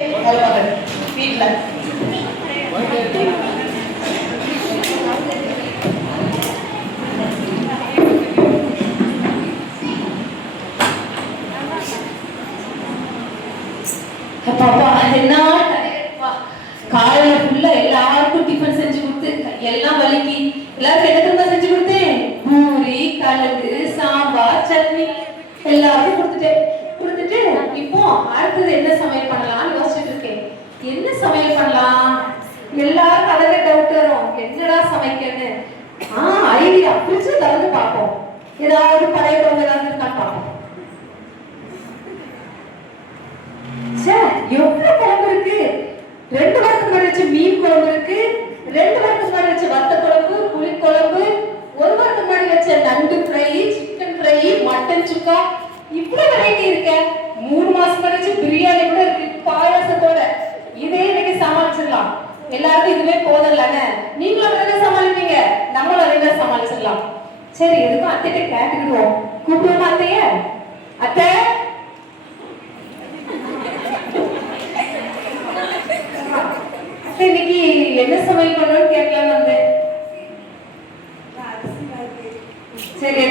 வீட்டுல பாப்பா என்ன காலையில ஃபுல்லா எல்லாருக்கும் டிஃபன் செஞ்சு கொடுத்து எல்லாம் வலிக்கு எல்லாருக்கும் என்ன திரும்ப செஞ்சு கொடுத்தேன். பூரி, கலந்து, சாம்பார், சட்னி எல்லாருக்கும் கொடுத்துட்டு இப்போ அடுத்தது என்ன சமையல் பண்ணலாம்னு யோசிச்சுட்டு இருக்கேன். என்ன சமையல் பண்ணலாம்? எல்லாரும் கலந்து டவுட் வரும், என்னடா சமைக்கன்னு. ஐடியா பிடிச்சு திறந்து பார்ப்போம். ஏதாவது பழைய குழம்பு ஏதாவது இருக்கான்னு பார்ப்போம். எவ்வளவு குழம்பு இருக்கு. 2 வாரத்துக்கு முன்னாடி வச்ச மீன் குழம்பு இருக்கு, 2 வாரத்துக்கு முன்னாடி வச்ச வத்த குழம்பு, புளி குழம்பு, 1 வாரத்துக்கு முன்னாடி வச்ச நண்டு ஃப்ரை, சிக்கன் ஃப்ரை, மட்டன் சுக்கா, இவ்வளவு வெரைட்டி இருக்க. 3 மாசம் முன்னாடி வச்ச பிரியாணி கூட இருக்கு பாயாசத்தோட. இதே இன்னைக்கு சமாளிச்சிடலாம். எல்லாருக்கும் இதுவே போதல்லன்னு நீங்களும் வேலை சமாளிப்பீங்க, நம்மளும் வேலை சமாளிச்சிடலாம். சரி, எதுக்கும் அத்தைகிட்ட கேட்டுக்கிடுவோம். கூப்பிடுவோமா அத்தைய? அத்தை இன்னைக்கு என்ன சமையல் பண்றோம்னு கேட்கலாம் வந்தேன். சரி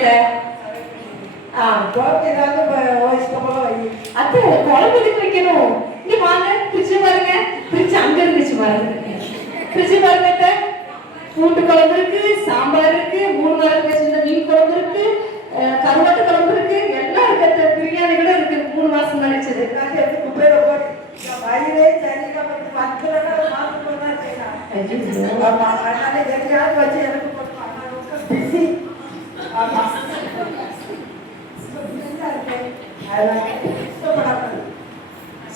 அத்தை குழம்பு எதுக்கு வைக்கணும்? இங்க வாங்க, பிரிச்சு பாருங்க. பிரிச்சு அங்க இருந்துச்சு பாருங்க. பிரிச்சு பாருங்க அத்தை. பூண்டு குழம்பு இருக்கு, சாம்பார் இருக்கு, 3 நாளுக்கு வச்சிருந்த மீன் குழம்பு இருக்கு, கருவாட்டு குழம்பு இருக்கு, எல்லாம் இருக்கு. பிரியாணி கூட இருக்கு 3 மாசம் கழிச்சது.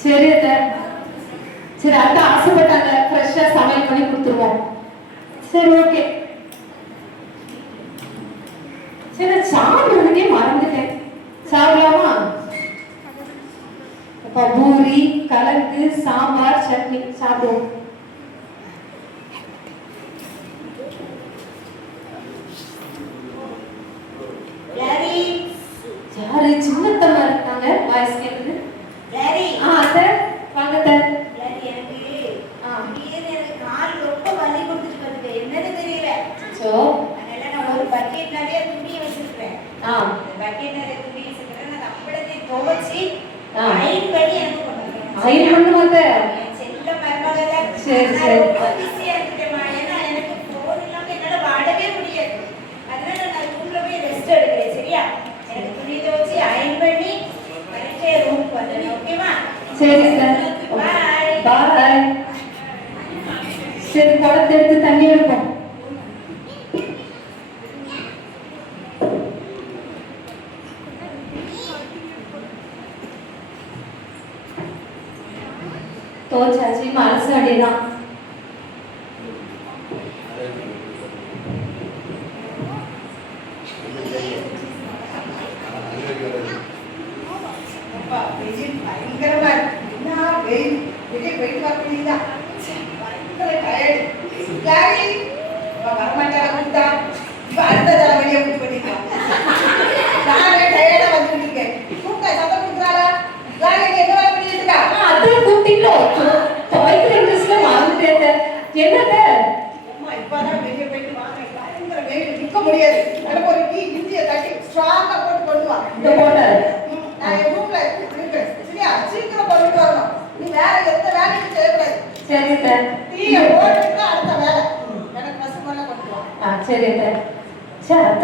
சரி சரி, அத்தை ஆசைப்பட்டாங்க, ஃப்ரெஷ்ஷா சமையல் பண்ணி கொடுத்துருவோம். சரி ஓகே. சரி, சாப்பிடுறதுக்கே மறந்துட்டேன். சாப்பிடலாமா? பூரி, கலந்து, சாம்பார், சட்னி சாப்பிடுவோம். யாரு சின்னத்தம்மா இருக்காங்க? வாய்ஸ் கேக்குது. அத்தை வாங்க அத்தை. எனக்கு கால் ரொம்ப வலி கொடுத்துட்டு வருது, என்னன்னு தெரியல. அதனால நான் ஒரு பக்கெட் நிறைய துணி வச்சிருக்கேன். பக்கெட் நிறைய துணி வச்சிருக்கேன். நான் அப்படியே துவைச்சி அயன் பண்ணி எனக்கு கொண்டு வரேன். அயன் பண்ணுவாங்க செல்ல மருமகள. சரி சரி. ரொம்ப பிஸியா இருக்கேம்மா. ஏன்னா எனக்கு போன் இல்லாம என்னால வாழவே முடியாது. அதனால நான் ரூம்ல போய் ரெஸ்ட் எடுக்கிறேன். சரியா? எனக்கு துணி துவைச்சி அயன் பண்ணி மறுபடியே ரூமுக்கு வந்துடுறேன். ஓகேவா? சரி சார். பாய் பாய். சரி, குடத்தை எடுத்து தண்ணி எடுப்போம். தோச்சாச்சு, மனசு அடிதான்.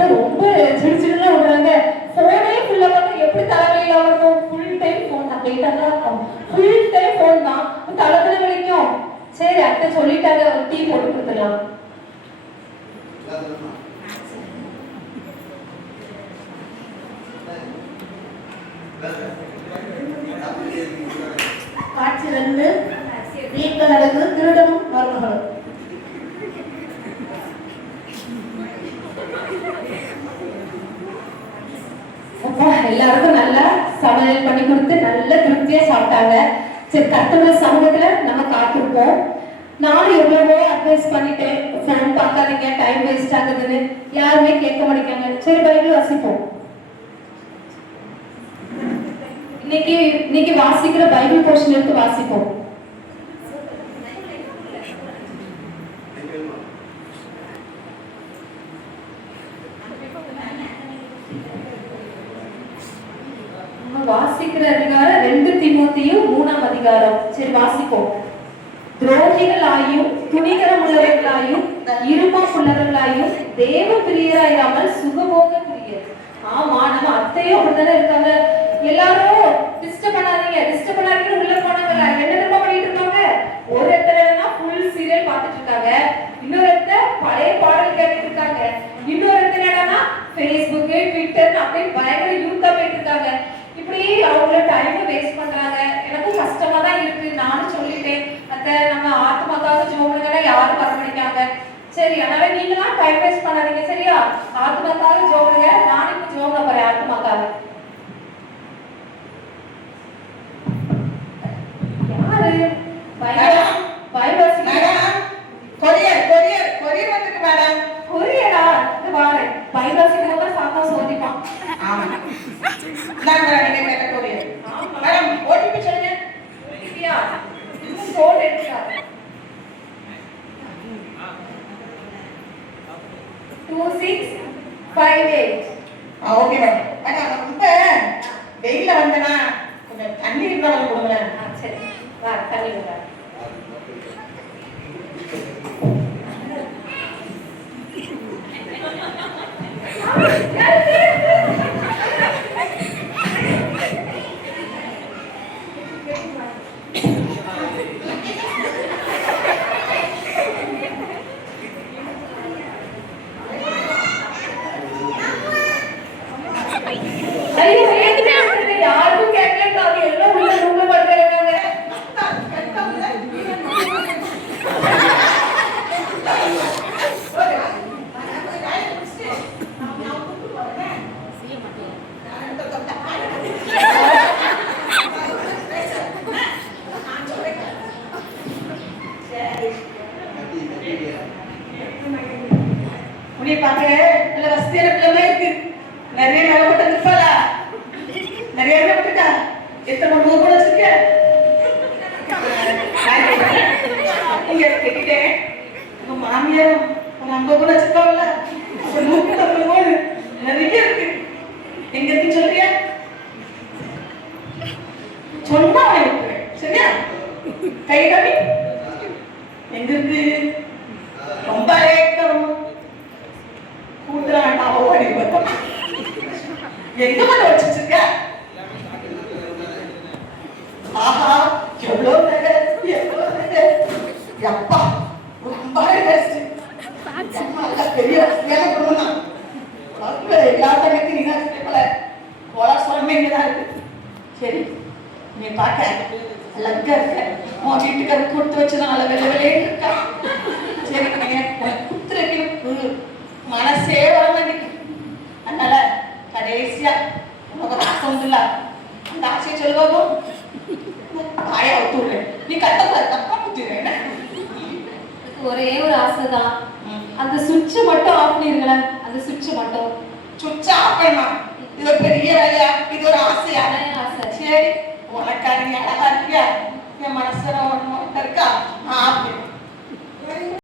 ரொம்ப சிடிச்சிடுன்னு விடுறாங்க. போனே ஃபுல்லா பார்த்து எப்படி தலைவலியில இருக்கும். ஃபுல் டைம் போன் தான், லேட்டா தான் இருக்கும். ஃபுல் டைம் போன் தான், தலைவலி வலிக்கும். சரி, அத்தை சொல்லிட்டாங்க, ஒரு டீ போட்டு கொடுத்துடலாம். காட்சி 2 வீட்டில் நடக்குது திருடனும் மருமகளும். எல்லாருக்கும் நல்லா சமையல் பண்ணி கொடுத்து நல்ல திருப்தியா சாப்பிட்டாங்க. சரி, கஸ்டமர் சமூகத்துல நம்ம காத்திருப்போம். நானும் எவ்வளவோ அட்வைஸ் பண்ணிட்டேன், ஃபோன் பார்க்காதீங்க, டைம் வேஸ்ட் ஆகுதுன்னு. யாருமே கேட்க மாட்டேங்காங்க. சரி, பைபிள் வாசிப்போம். இன்னைக்கு வாசிக்கிற பைபிள் போர்ஷன் எடுத்து வாசிப்போம். அதிகாரம். சரி வாசிப்போம். துரோகிகளாயும் துணிகரம் உள்ளவர்களாயும் இருமா உள்ளவர்களாயும் தேவ பிரியராயிராமல் சுகபோக பிரியர். ஆமா, நம்ம அத்தையும் அப்படித்தானே இருக்காங்க. எல்லாரும் டிஸ்டர்ப் பண்ணாதீங்கன்னு உள்ள போனாங்க. என்ன தெரியுமா பண்ணிட்டு இருக்காங்க? ஒரு இடத்துலன்னா ஃபுல் சீரியல் பார்த்துட்டு இருக்காங்க, இன்னொரு இடத்துல பழைய பாடல் கேட்டுட்டு இருக்காங்க, இன்னொரு இடத்துல என்னன்னா Facebook ட்விட்டர் அப்படியே பயங்கர யூத்தா போயிட்டு இருக்காங்க. இப்படி அவங்கள டைம் வேஸ்ட் பண்றாங்க. எனக்கும் கஷ்டமா தான் இருக்கு. நானும் சொல்லிட்டேன், அத்தை நம்ம ஆத்மாக்காக ஜோமுங்கன்னா யாரும் வர மாட்டாங்க. சரி, அதனால நீங்களாம் டைம் வேஸ்ட் பண்ணாதீங்க, சரியா? ஆத்மாக்காக ஜோமுங்க. நானும் இப்ப ஜோமுன போறேன் ஆத்மாக்காக. யாரு கொரியரா? இது வாரு பைபாசிக்கு தான் சாத்தா சோதிப்பான். ஆமா நான் வரேன். நீங்க கொரியர் மேடம் ஓடிபி சொல்லுங்க. ஓடிபியா? இன்னும் போன் எடுக்கா. 2658. Okay madam. மேடம் ரொம்ப வெயில்ல வந்தனா கொஞ்சம் தண்ணி இருந்தா வந்து கொடுங்க. சரி வா, தண்ணி வர. யாருக்கும் கேட்கல, எல்லாம் உள்ள ரூம்ல படுத்துறாங்க. உன்னை பார்க்க நல்ல வசதியான பிள்ளைமா இருக்கு. நிறைய நலப்பட்ட நிற்பாளா? நிறைய நலப்பட்டுட்டா? எத்தனை ரூபா கூட வச்சிருக்க? இங்க கேட்டுட்டேன், உங்க மாமியாரும் ஒரு 50 கூட வச்சிருக்காங்கல்ல, ஒரு 150 நிறைய இருக்கு. எங்க இருக்குன்னு சொல்றியா? சொன்னா விட்டுறேன், சரியா? கை காமி. எங்க இருக்கு? ரொம்ப ஏக்கம் கூட்டுறான். எங்க மேல வச்சிருக்க? ஆஹா, எவ்வளவு நகை, எவ்வளவு நகை. அப்பா ரொம்ப பெரிய வசதியான குடும்பம் தான். எல்லா தங்கத்தையும் நீங்க போல போல சொல்லுமே இங்கதான் இருக்கு. சரி, நீ பார்க்க அழகா இருக்க. உன் வீட்டுக்காரர் கொடுத்து வச்சதுனால வெள்ள வெள்ளையே இருக்கா. சரி, நீங்க குத்துறதுக்கு மனசே வர மாட்டேங்குது. அதனால கடைசியா உனக்கு ஆசை உண்டுல்ல, அந்த ஆசையை சொல்லுவோம். ஆயா ஒத்துடுறேன், நீ கட்டக்கூடாது, தப்பா குத்திடுறேன். ஒரே ஒரு ஆசைதான், அந்த சுவிட்சை மட்டும் ஆஃப் பண்ணிருங்களேன். அந்த சுவிட்சை மட்டும். சுவிட்சை ஆஃப் பண்ணலாம்? இது ஒரு பெரிய வேலையா? இது ஒரு ஆசையா? ஆசை. சரி, உனக்காக நீ அழகா இருக்கியா? என் மனசுல ஒன்று இருக்கா? ஆஃப்